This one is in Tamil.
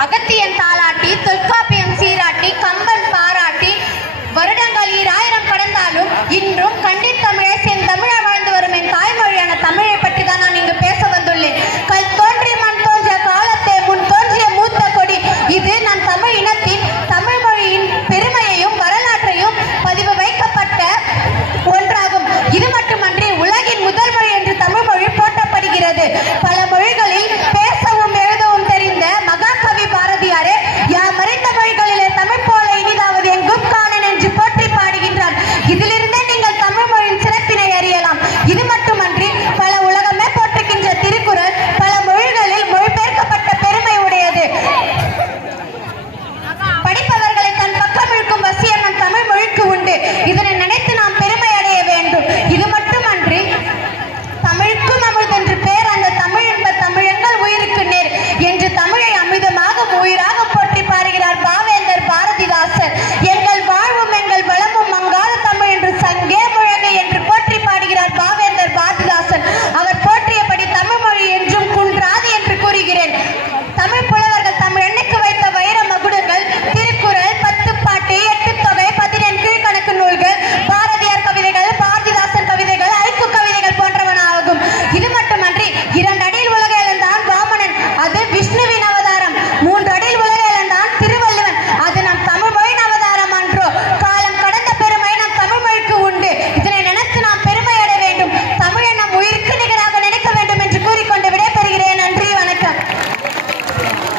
அகத்தியன் தாளாட்டி, தொல்காப்பியம் சீராட்டி, கம்பன் பாராட்டி, வருடங்கள் 2000 கடந்தாலும் இன்றும் கண்டித்தமிழை செந்தமிழ வாழ்ந்து வரும் என் தாய்மொழியான தமிழை பற்றி தான் நான் இங்கு பேச வந்துள்ளேன். கல் தோன்றி மண் தோன்றிய காலத்தை முன் தோன்றிய மூத்த கொடி. இது நம் தமிழ் இனத்தின் தமிழ் மொழியின் பெருமையையும் வரலாற்றையும் பதிவு வைக்கப்பட்ட ஒன்றாகும். இது மட்டுமன்றி உலகின் முதல் மொழி என்று தமிழ் மொழி போற்றப்படுகிறது. பல